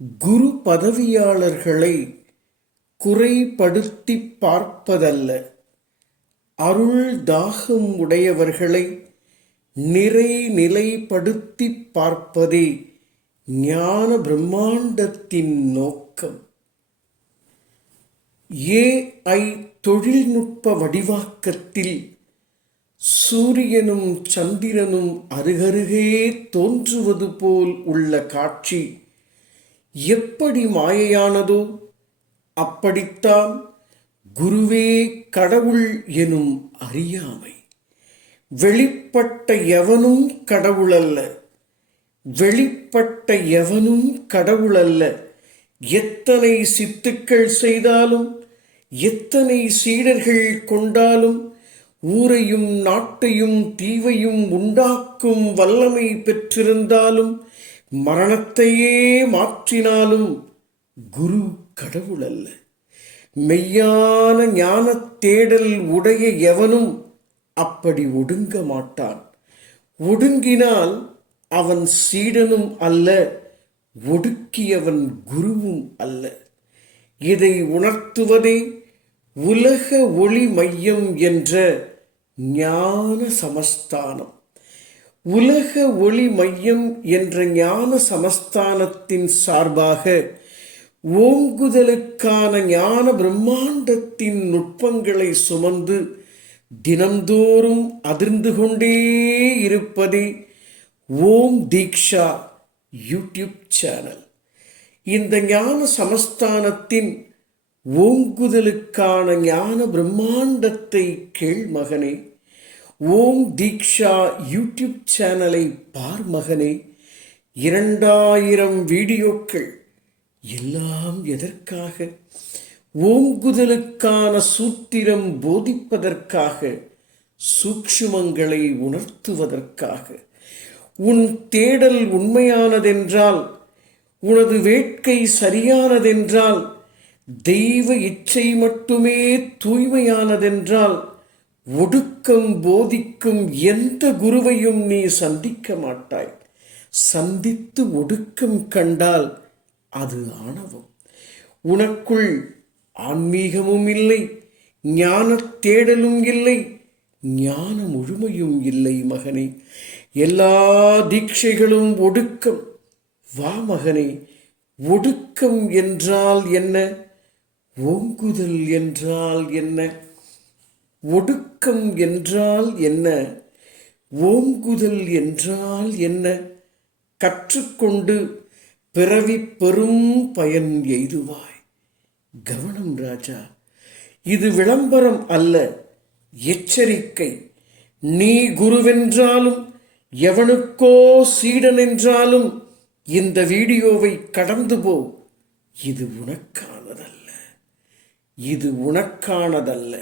குரு பதவியாளர்களை குறைபடுத்தி பார்ப்பதல்ல, அருள் தாகம் உடையவர்களை நிறைநிலைப்படுத்தி பார்ப்பதே ஞான பிரம்மாண்டத்தின் நோக்கம். AI தொழில்நுட்ப வடிவாக்கத்தில் சூரியனும் சந்திரனும் அருகருகே தோன்றுவது போல் உள்ள காட்சி எப்படி மாயையானதோ அப்படித்தான் குருவே கடவுள் எனும் அறியாமை. வெளிப்பட்ட எவனும் கடவுளல்ல, வெளிப்பட்ட எவனும் கடவுளல்ல. எத்தனை சித்துக்கள் செய்தாலும், எத்தனை சீடர்கள் கொண்டாலும், ஊரையும் நாட்டையும் தீவையும் உண்டாக்கும் வல்லமை பெற்றிருந்தாலும், மரணத்தையே மாற்றினாலும் குரு கடவுள் அல்ல. மெய்யான ஞான தேடல் உடைய எவனும் அப்படி ஒடுங்க மாட்டான். ஒடுங்கினால் அவன் சீடனும் அல்ல, ஒடுக்கியவன் குருவும் அல்ல. இதை உணர்த்துவதே உலக ஒளி மையம் என்ற ஞான சமஸ்தானம். உலக ஒளி மையம் என்ற ஞான சமஸ்தானத்தின் சார்பாக ஓங்குதலுக்கான ஞான பிரம்மாண்டத்தின் நுட்பங்களை சுமந்து தினம்தோறும் அதிர்ந்து கொண்டே இருப்பதே ஓம் தீக்ஷா யூடியூப் சேனல். இந்த ஞான சமஸ்தானத்தின் ஓங்குதலுக்கான ஞான பிரம்மாண்டத்தை கேள் மகனே. ஓம் தீக்ஷா யூடியூப் சேனலை பார் மகனே. 2000 வீடியோக்கள் எல்லாம் எதற்காக? ஓங்குதலுக்கான சூத்திரம் போதிப்பதற்காக, சூக்ஷ்மங்களை உணர்த்துவதற்காக. உன் தேடல் உண்மையானதென்றால், உனது வேட்கை சரியானதென்றால், தெய்வ இச்சை மட்டுமே தூய்மையானதென்றால், ஒடுக்கம் போதிக்கும் எந்த குருவையும் நீ சந்திக்க மாட்டாய். சந்தித்து ஒடுக்கம் கண்டால் அது ஆணவம். உனக்குள் ஆன்மீகமும் இல்லை, ஞான தேடலும் இல்லை, ஞான முழுமையும் இல்லை மகனே. எல்லா தீட்சைகளும் ஒடுக்கம். வா மகனே, ஒடுக்கம் என்றால் என்ன? ஓங்குதல் என்றால் என்ன? ஒடுக்கம் என்றால் என்ன? ஓங்குதல் என்றால் என்ன? கற்றுக்கொண்டு பிறவி பெரும் பயன் எய்துவாய். கவனம் ராஜா, இது விளம்பரம் அல்ல, எச்சரிக்கை. நீ குருவென்றாலும் எவனுக்கோ சீடன் என்றாலும் இந்த வீடியோவை கடந்து போ. இது உனக்கானதல்ல, இது உனக்கானதல்ல.